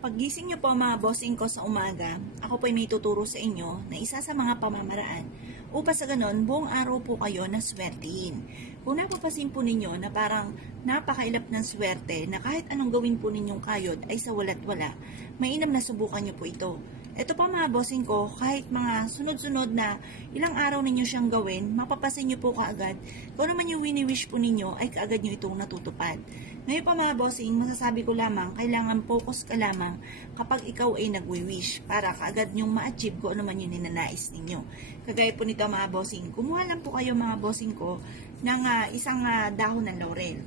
Paggising niyo po mga bossing ko sa umaga, ako po ay may tuturo sa inyo na isa sa mga pamamaraan upang sa ganon buong araw po kayo na swertihin. Kung napapasin po ninyo na parang napakailap ng swerte na kahit anong gawin po ninyong kayod ay sa wala't wala, mainam na subukan niyo po ito. Ito pa mga bossing ko, kahit mga sunod-sunod na ilang araw ninyo siyang gawin, mapapasin niyo po kaagad kung ano man yung wini-wish po ninyo ay kaagad niyo itong natutupad. Ngayon pa mga bossing, masasabi ko lamang, kailangan focus ka lamang kapag ikaw ay nagwi-wish para kaagad niyong ma-achieve kung ano man yung ninanais ninyo. Kagaya po nito mga bossing, kumuha lang po kayo mga bossing ko ng isang dahon ng laurel.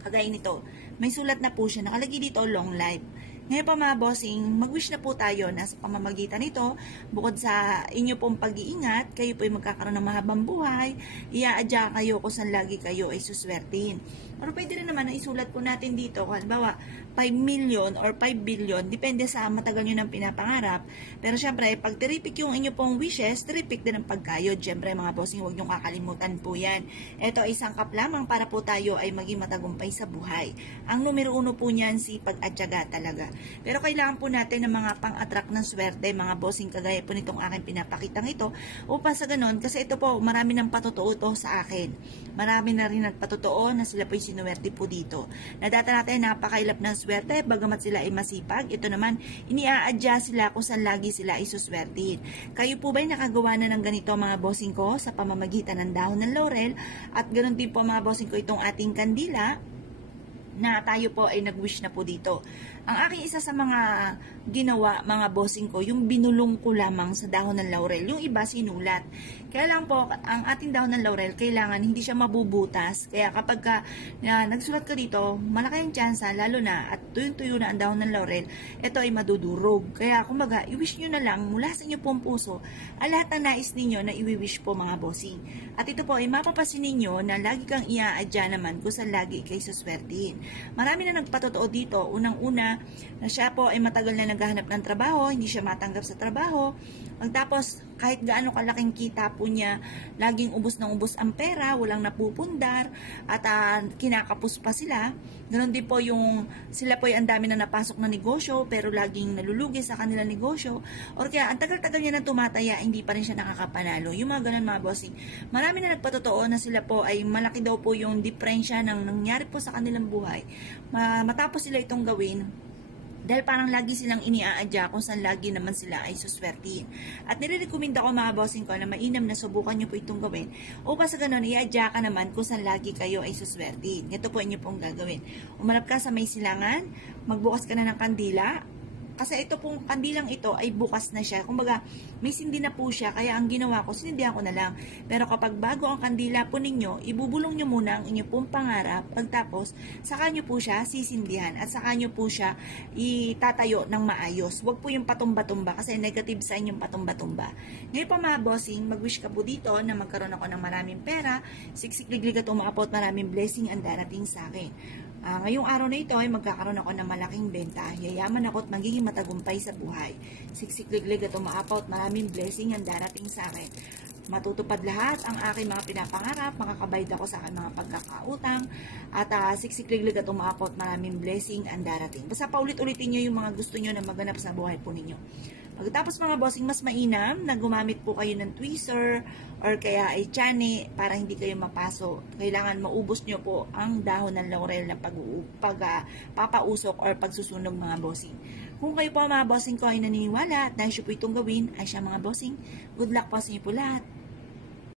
Kagaya nito, may sulat na po siya, nakalagay dito long life. Ngayon pa mga bossing, mag-wish na po tayo na sa pamamagitan nito, bukod sa inyo pong pag-iingat, kayo po ay magkakaroon ng mahabang buhay, iaadya kayo kung saan lagi kayo ay suswertin. Pero pwede rin naman na isulat po natin dito, halimbawa 5 million or 5 billion, depende sa matagal nyo ng pinapangarap. Pero syempre, pag terrific yung inyo pong wishes, terrific din ang pagkayod. Syempre mga bossing, huwag nyo kakalimutan po yan. Ito ay sangkap lamang para po tayo ay maging matagumpay sa buhay. Ang numero 1 po niyan, sipag at tiyaga talaga. Pero kailangan po natin ng mga pang-attract ng swerte, mga bossing, kagaya po nitong aking pinapakitang ito, upang sa ganon, kasi ito po, marami ng patotoo ito sa akin. Marami na rin nagpatotoo na sila po yung sinuwerte po dito. Nadata natin, napakailap ng swerte, bagamat sila ay masipag, ito naman, iniaadya sila kung saan lagi sila ay suswertihin. Kayo po ba'y nakagawa na ng ganito mga bossing ko sa pamamagitan ng dahon ng laurel? At ganon din po mga bossing ko itong ating kandila, na tayo po ay nag-wish na po dito. Ang aking isa sa mga ginawa, mga bossing ko, yung binulong ko lamang sa dahon ng laurel. Yung iba sinulat. Kaya lang po, ang ating dahon ng laurel, kailangan hindi siya mabubutas. Kaya kapag nagsulat ka dito, malaki ang tsansa, lalo na, at tuyong-tuyo na ang dahon ng laurel, ito ay madudurog. Kaya kumbaga, i-wish nyo na lang mula sa inyo pong puso, ang lahat na nais ninyo na i-wish po mga bossing. At ito po ay mapapasin ninyo na lagi kang iaadya naman kung saan lagi kay suswertihin. Marami na nagpatotoo dito. Unang-una, na siya po ay matagal na naghahanap ng trabaho, hindi siya matanggap sa trabaho. Tapos, kahit gaano kalaking kita po niya, laging ubos ng ubos ang pera, walang napupundar, at kinakapos pa sila. Ganon din po yung, sila po ay ang dami na napasok na negosyo, pero laging nalulugi sa kanilang negosyo. O kaya, ang tagal-tagal niya na tumataya, hindi pa rin siya nakakapanalo. Yung mga ganon mga bossing. Marami na nagpatotoo na sila po ay malaki daw po yung diferensya ng nangyari po sa kanilang buhay. Matapos sila itong gawin, dahil parang lagi silang iniaadya kung saan lagi naman sila ay suswertihin. At nire-recommend ako mga bossing ko na mainam na subukan nyo po itong gawin. Upang sa ganun, iadya ka naman kung saan lagi kayo ay suswertihin. Ito po inyo pong gagawin. Umarap ka sa may silangan, magbukas ka na ng kandila. Kasi ito pong kandilang ito ay bukas na siya. Kumbaga, may sindi na po siya. Kaya ang ginawa ko, sinindihan ko na lang. Pero kapag bago ang kandila po ninyo, ibubulong nyo muna ang inyong pong pangarap. Pagtapos, saka nyo po siya sisindihan. At saka nyo po siya itatayo ng maayos. Huwag po yung patumba-tumba kasi negative sa inyong patumba-tumba. Ngayon pa mga bossing, mag-wish ka po dito na magkaroon ako ng maraming pera. Siksik-liglig at umaapot, maraming blessing ang darating sa akin. Ngayong araw na ito ay magkakaroon ako ng malaking benta. Yayaman ako at magiging matagumpay sa buhay. Siksik-liglig at umaapaw at maraming blessing ang darating sa akin. Matutupad lahat ang aking mga pinapangarap, makakabayad ako sa aking mga pagkakautang, at siksik-liglig at umaapaw at maraming blessing ang darating. Basta paulit-ulitin nyo yung mga gusto nyo na maganap sa buhay po ninyo. Pagkatapos mga bossing, mas mainam na gumamit po kayo ng tweezer or kaya ay tiyan para hindi kayo mapaso. Kailangan maubos nyo po ang dahon ng laurel na papausok or pagsusunog mga bossing. Kung kayo po mga bossing ko ay naniniwala at nais po itong gawin, ay siya mga bossing, good luck po sa inyo po lahat.